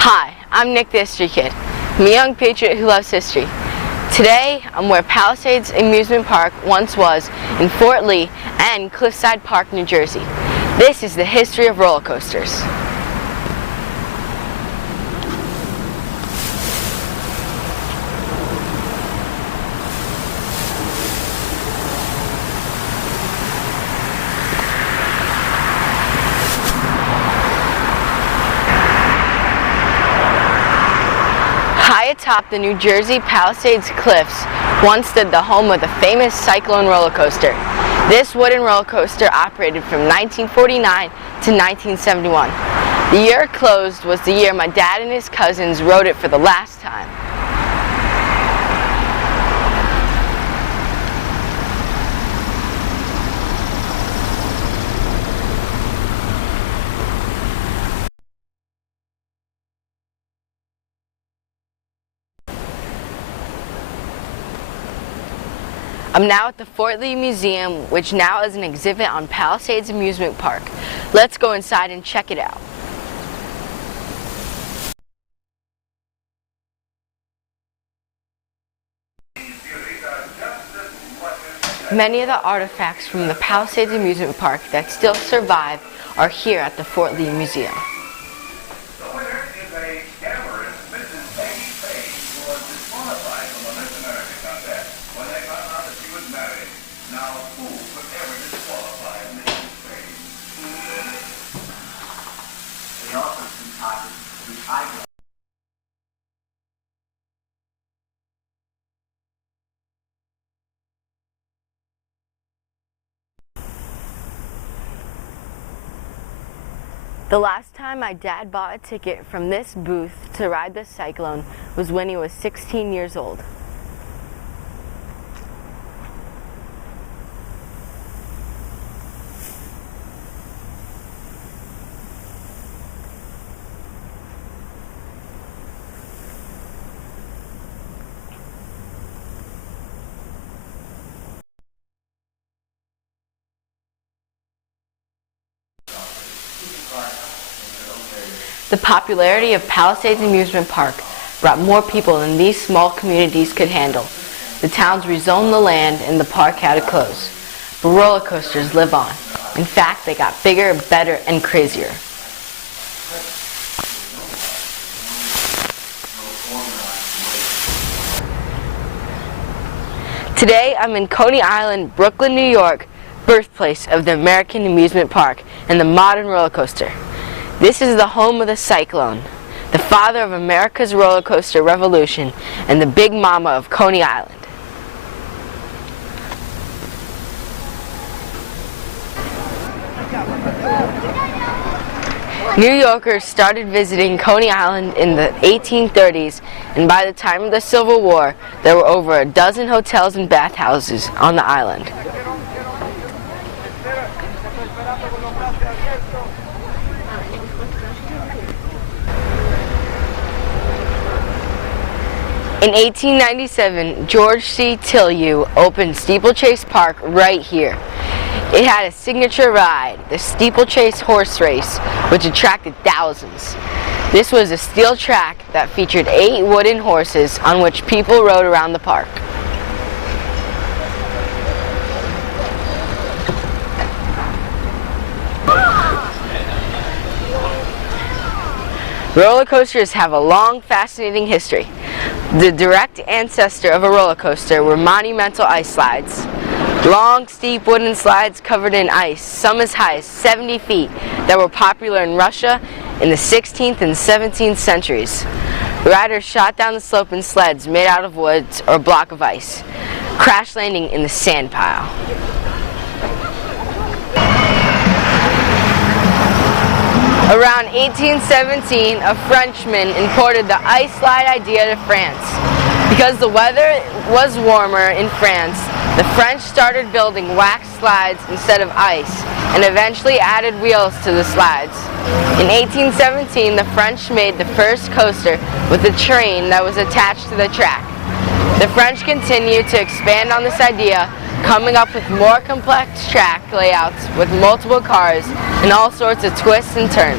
Hi, I'm Nick the History Kid. I'm a young patriot who loves history. Today, I'm where Palisades Amusement Park once was in Fort Lee and Cliffside Park, New Jersey. This is the history of roller coasters. High atop the New Jersey Palisades cliffs once stood the home of the famous Cyclone roller coaster. This wooden roller coaster operated from 1949 to 1971. The year it closed was the year my dad and his cousins rode it for the last time. I'm now at the Fort Lee Museum, which now is an exhibit on Palisades Amusement Park. Let's go inside and check it out. Many of the artifacts from the Palisades Amusement Park that still survive are here at the Fort Lee Museum. The last time my dad bought a ticket from this booth to ride the Cyclone was when he was 16 years old. The popularity of Palisades Amusement Park brought more people than these small communities could handle. The towns rezoned the land and the park had to close. But roller coasters live on. In fact, they got bigger, better, and crazier. Today, I'm in Coney Island, Brooklyn, New York, birthplace of the American amusement park and the modern roller coaster. This is the home of the Cyclone, the father of America's roller coaster revolution and the big mama of Coney Island. New Yorkers started visiting Coney Island in the 1830s, and by the time of the Civil War, there were over a dozen hotels and bathhouses on the island. In 1897, George C. Tillieu opened Steeplechase Park right here. It had a signature ride, the Steeplechase Horse Race, which attracted thousands. This was a steel track that featured 8 wooden horses on which people rode around the park. Roller coasters have a long, fascinating history. The direct ancestor of a roller coaster were monumental ice slides. Long, steep wooden slides covered in ice, some as high as 70 feet, that were popular in Russia in the 16th and 17th centuries. Riders shot down the slope in sleds made out of woods or a block of ice, crash landing in the sand pile. Around 1817, a Frenchman imported the ice slide idea to France. Because the weather was warmer in France, the French started building wax slides instead of ice, and eventually added wheels to the slides. In 1817, the French made the first coaster with a train that was attached to the track. The French continued to expand on this idea, coming up with more complex track layouts with multiple cars and all sorts of twists and turns.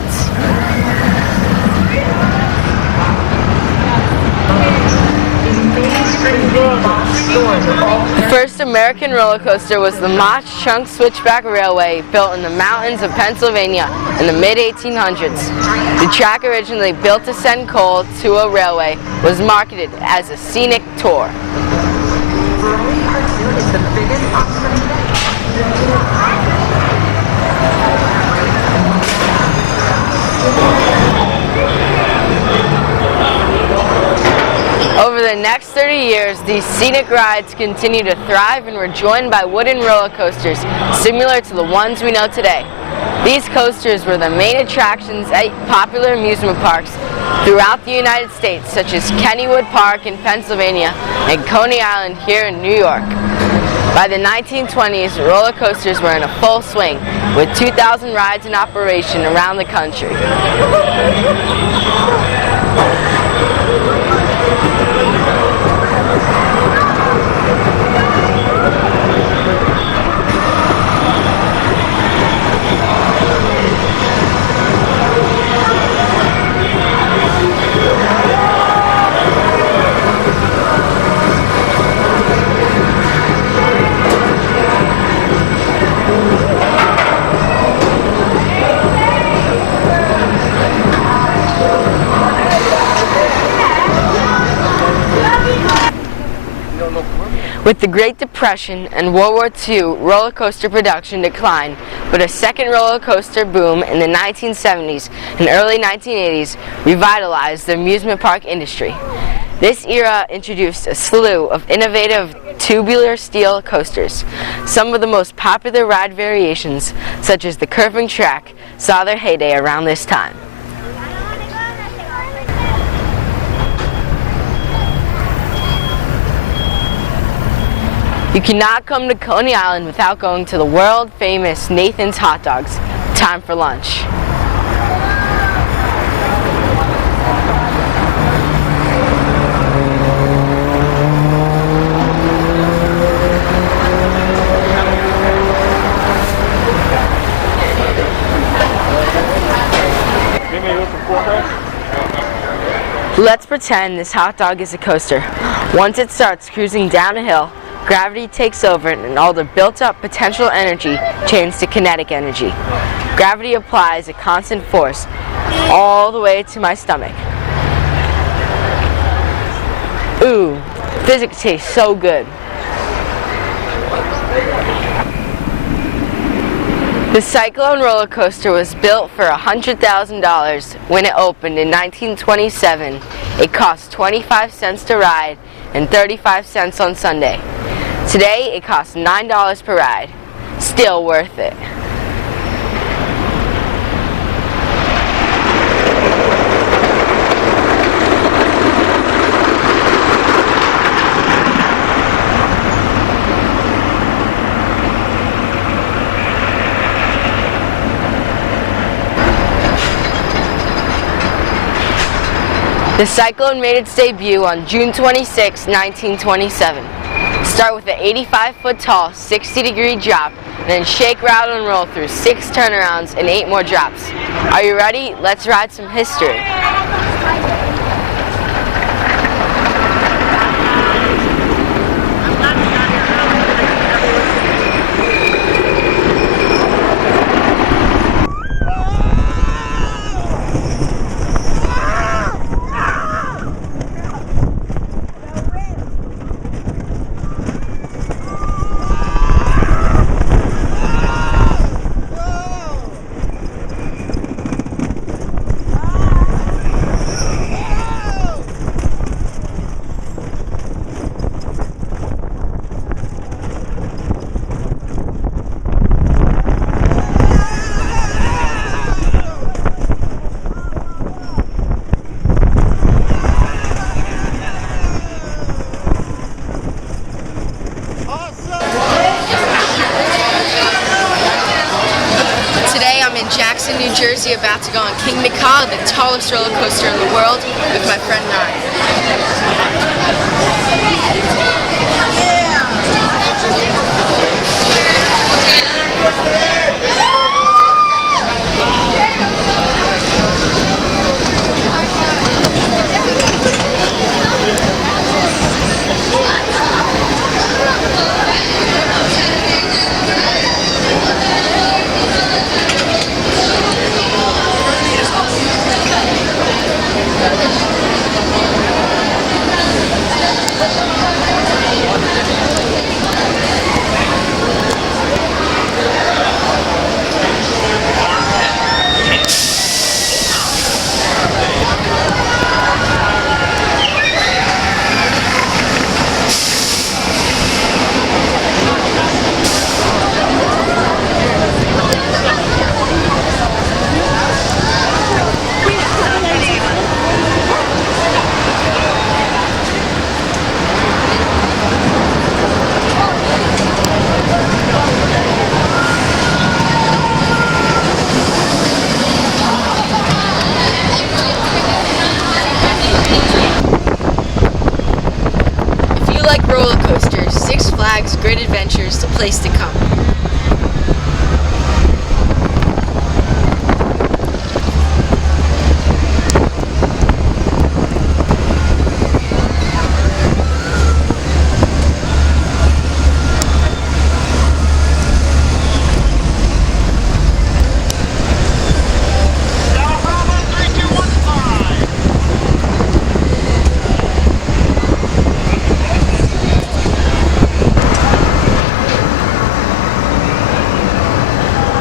The first American roller coaster was the Mach Chunk Switchback Railway, built in the mountains of Pennsylvania in the mid-1800s. The track, originally built to send coal to a railway, was marketed as a scenic tour. Over the next 30 years, these scenic rides continue to thrive and were joined by wooden roller coasters similar to the ones we know today. These coasters were the main attractions at popular amusement parks throughout the United States, such as Kennywood Park in Pennsylvania and Coney Island here in New York. By the 1920s, roller coasters were in a full swing, with 2,000 rides in operation around the country. With the Great Depression and World War II, roller coaster production declined, but a second roller coaster boom in the 1970s and early 1980s revitalized the amusement park industry. This era introduced a slew of innovative tubular steel coasters. Some of the most popular ride variations, such as the curving track, saw their heyday around this time. You cannot come to Coney Island without going to the world-famous Nathan's Hot Dogs. Time for lunch. Let's pretend this hot dog is a coaster. Once it starts cruising down a hill, gravity takes over and all the built-up potential energy changes to kinetic energy. Gravity applies a constant force all the way to my stomach. Ooh, physics tastes so good. The Cyclone roller coaster was built for $100,000 when it opened in 1927. It cost 25 cents to ride and 35 cents on Sunday. Today, it costs $9 per ride. Still worth it. The Cyclone made its debut on June 26, 1927. Start with an 85-foot tall, 60-degree drop, and then shake, rattle, and roll through 6 turnarounds and 8 more drops. Are you ready? Let's ride some history. Jackson, New Jersey, about to go on King Macaw, the tallest roller coaster in the world, with my friend Ryan. great adventures, the place to come.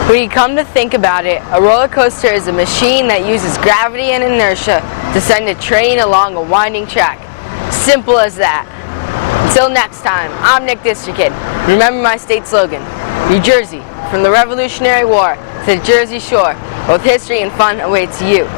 When you come to think about it, a roller coaster is a machine that uses gravity and inertia to send a train along a winding track. Simple as that. Until next time, I'm Nick District Kid. Remember my state slogan, New Jersey, from the Revolutionary War to the Jersey Shore, both history and fun awaits you.